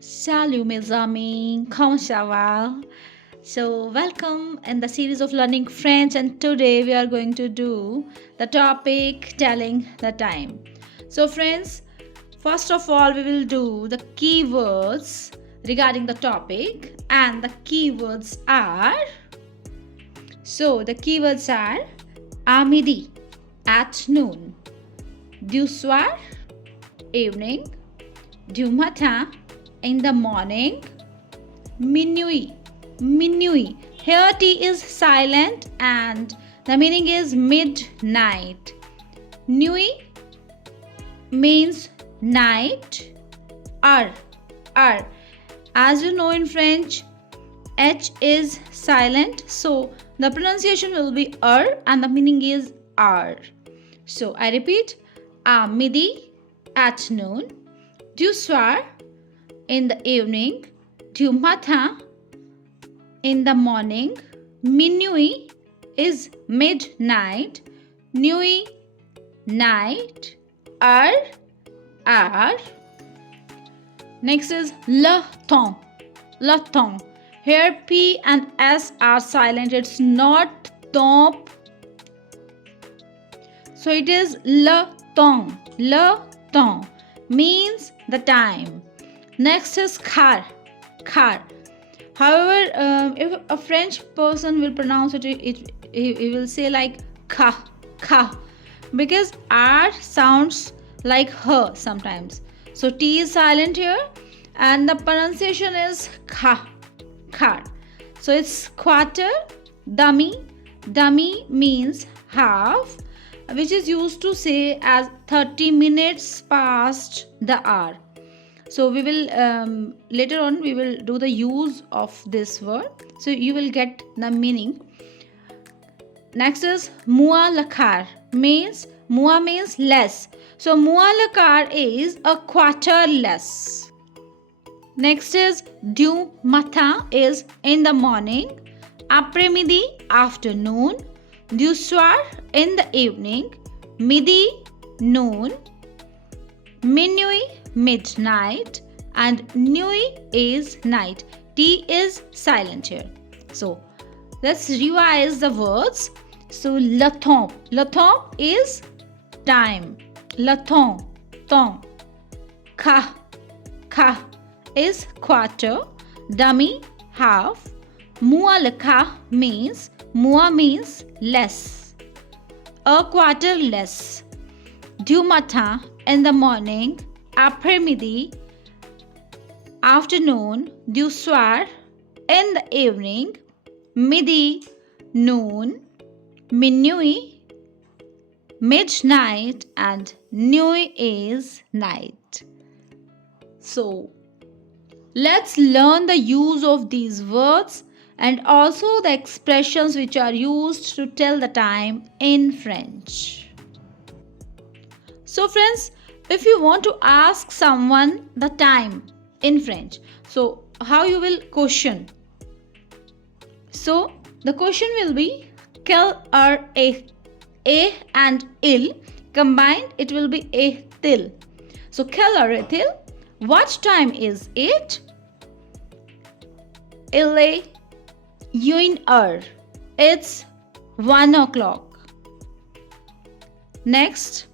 Salut mes amis, comment ça va? So, welcome in the series of learning French, and today we are going to do the topic telling the time. So, friends, first of all, we will do the keywords regarding the topic, and the keywords are à midi, at noon, du soir, evening, du matin, in the morning, minuit. Here T is silent and the meaning is midnight. Nuit means night. R. As you know in French, H is silent, so the pronunciation will be and the meaning is R. So I repeat, à midi, at noon, du soir, in the evening, du matin, in the morning, minuit is midnight, nuit, night, hour. Next is le temps. Here P and S are silent, it's not temps. So it is le temps means the time. Next is car. However, if a French person will pronounce it, he will say like ka, because R sounds like her sometimes. So T is silent here, and the pronunciation is car. So it's quarter. Dummy means half, which is used to say as 30 minutes past the hour. So we will later on we will do the use of this word, so you will get the meaning. Next is mua le quart, means less, so mua le quart is a quarter less. Next is du matin is in the morning, après midi afternoon, du soir in the evening, midi noon, minuit midnight, and nuit is night. T is silent here. So let's revise the words. So le temps is time. Le temps. Ka is quarter. Demi half. Mua le quart means less, a quarter less. Du matin in the morning, après midi afternoon, du soir in the evening, midi noon, minuit midnight, and nuit is night. So let's learn the use of these words and also the expressions which are used to tell the time in French. So friends, if you want to ask someone the time in French, so how you will question? So the question will be quelle heure est? A and il combined, it will be est-il. So quelle heure est-il? What time is it? Il est une heure. It's 1 o'clock. Next,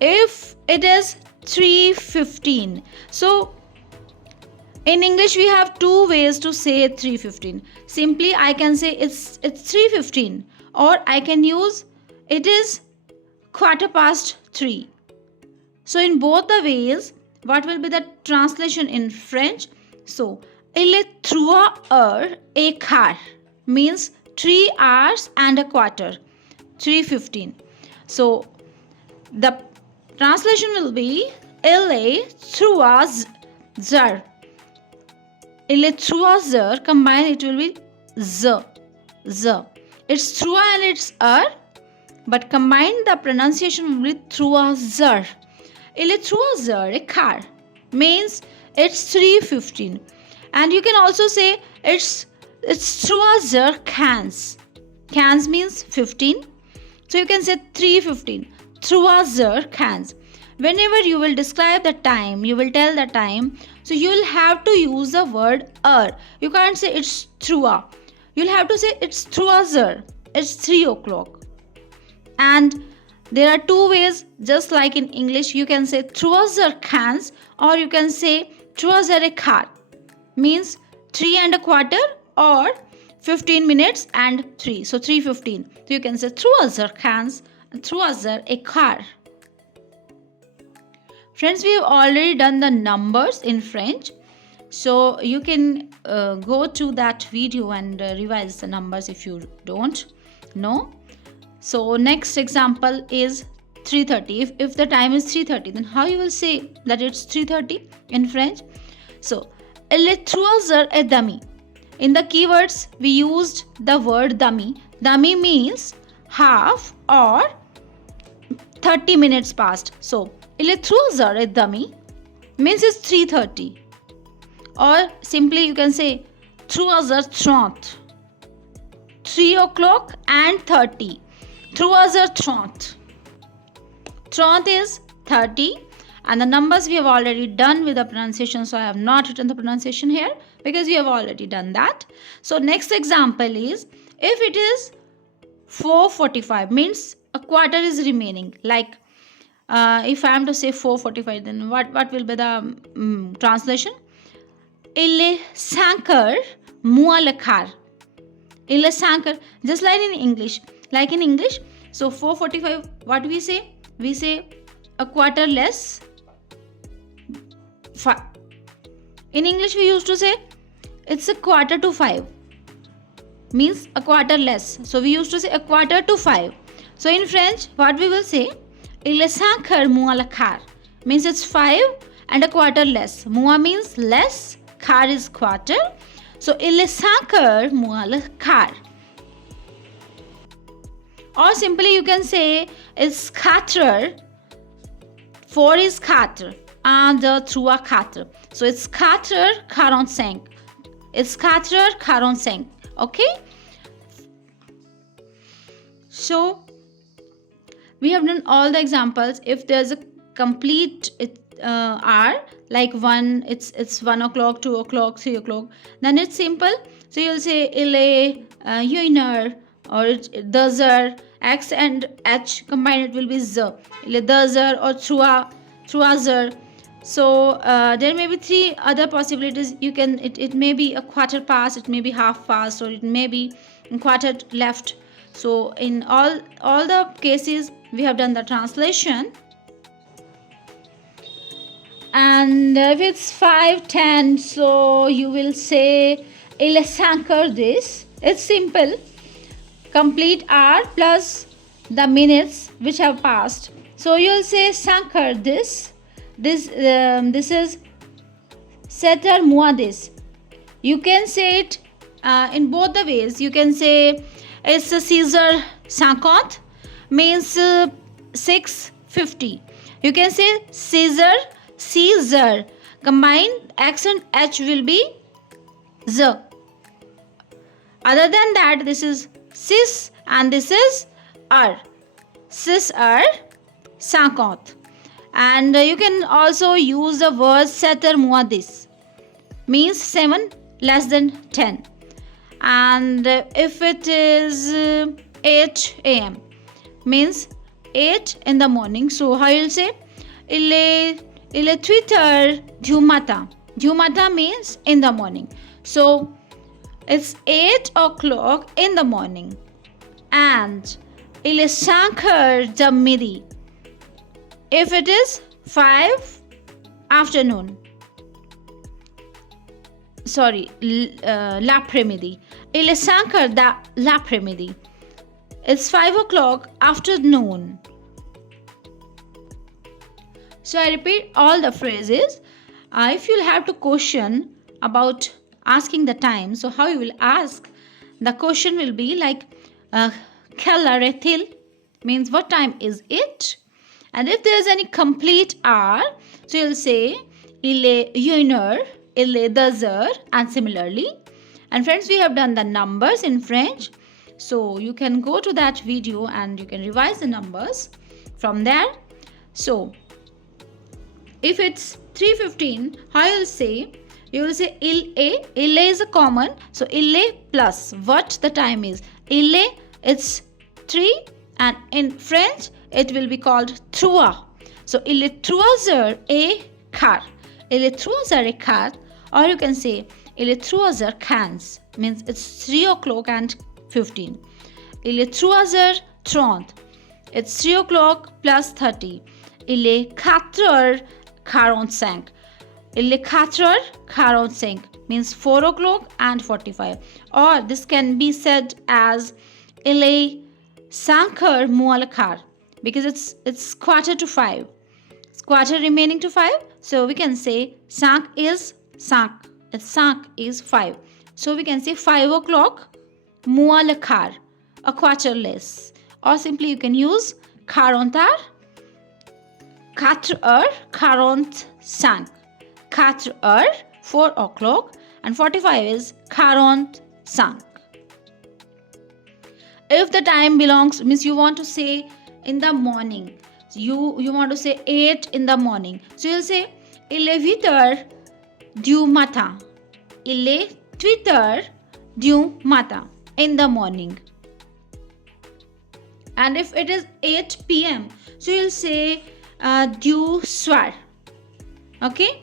if it is 3:15. So in English we have two ways to say 3:15. Simply I can say it's 3:15, or I can use it is 3:15. So in both the ways, what will be the translation in French? So il est 3 heures et quart means 3 hours and a quarter. 3:15. So the translation will be il est 3 heures. Il est 3 heures, combined it will be z. It's 3 and it's heure, but combined the pronunciation will be 3 heures. Il est 3 heures et quart means it's 3:15. And you can also say it's 3 heures quinze. Quinze means 15. So you can say 3:15. 3 heures quinze. whenever you will describe the time, you will tell the time, so you will have to use the word you can't say it's through you'll have to say it's through it's 3 o'clock. And there are two ways, just like in English, you can say through cans, or you can say through a car, means 3 and a quarter or 15 minutes and 3, so 3:15. So you can say through cans, through a car. Friends, we have already done the numbers in French, so you can go to that video and revise the numbers if you don't know. So next example is 3:30. If the time is 3:30, then how you will say that it's 3:30 in French? So, elle est 3:30. In the keywords, we used the word demi. Demi means half or 30 minutes past. So, il est 3:30 means it's 3:30. Or simply you can say 3:30. 3 o'clock and 30. 3:30. 30 is 30, and the numbers we have already done with the pronunciation, so I have not written the pronunciation here because we have already done that. So next example is, if it is 4:45, means a quarter is remaining. Like if I am to say 4:45, then what will be the translation? Il est 5 heures moins le quart. Il est 5 heures, just like in English. So 4:45, what we say? We say a quarter less 5. In English, we used to say it's a quarter to 5, means a quarter less. So we used to say a quarter to 5. So in French, what we will say? Il est 5 heures moins le quart, means it's 5 and a quarter less. Moins means less, quart is quarter. So il est 5 heures moins le quart. Or simply you can say it's 4. 4 is 4 and 3 4. So it's 4:45. It's 4:45. Okay. So we have done all the examples. If there's a complete hour, like it's 1 o'clock, 2 o'clock, 3 o'clock, then it's simple. So you'll say il est 1 heure, or it's 2 heures. X and H combined, it will be Z. Il est 2 heures or 3 heures. So there may be 3 other possibilities. You can it may be a quarter past, it may be half past, or it may be quarter left. So in all the cases, we have done the translation. And if it's 5:10, so you will say il est 5 heures this. It's simple. Complete hour plus the minutes which have passed. So you'll say 5 heures this. This is 7 heures moins this. You can say it in both the ways. You can say it's 6 heures 50, means 6:50. You can say 6 heures. Combined X and H will be Z. Other than that, this is 6 and this is R. 6 heures 50. And you can also use the word 7 heures moins this, means 7 less than 10. And if it is 8 a.m., means 8 in the morning. So how you'll say? Il est 8 heures du matin. Du matin means in the morning. So it's 8 o'clock in the morning. And il est 5 heures de midi. If it is 5 afternoon. Sorry, l'après-midi. Il est 5 heures de l'après-midi. It's 5 o'clock afternoon. So I repeat all the phrases. If you'll have to question about asking the time, so how you will ask? The question will be like, quelle heure est-il? Means what time is it? And if there is any complete hour, so you'll say, il est 1 heure, il est 2 heures, and similarly. And friends, we have done the numbers in French. So you can go to that video and you can revise the numbers from there. So If it's 3:15, how you'll say? You will say il est. Il est is a common. So il est plus what the time is. Il est, it's 3, and in French it will be called trois. So il est 3h15. Il est 3h15. Or you can say il est 3h15. Means it's 3 o'clock and 15. Il est 3h30. It's 3 o'clock plus 30. Il est 4h45. Il est 4h45 means 4 o'clock and 45. Or this can be said as il est 5h moins le quart, because it's quarter to 5. It's quarter remaining to 5. So we can say 5 is 5. 5 is 5. So we can say 5 o'clock moins le quart, a quarter less. Or simply you can use 40h, 4h45. 4h, 4 o'clock, and 45 is 45. If the time belongs, means you want to say in the morning, you want to say 8 in the morning, so you'll say il est 8h du matin. Il est 8h du matin, in the morning. And if it is 8 p.m., so you'll say du soir. Okay,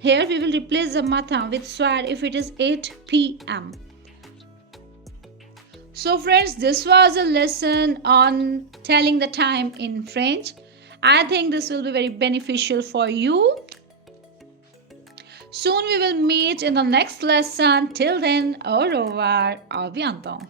here we will replace the matin with soir if it is 8 p.m. So friends, this was a lesson on telling the time in French. I think this will be very beneficial for you. Soon we will meet in the next lesson. Till then, au revoir, à bientôt.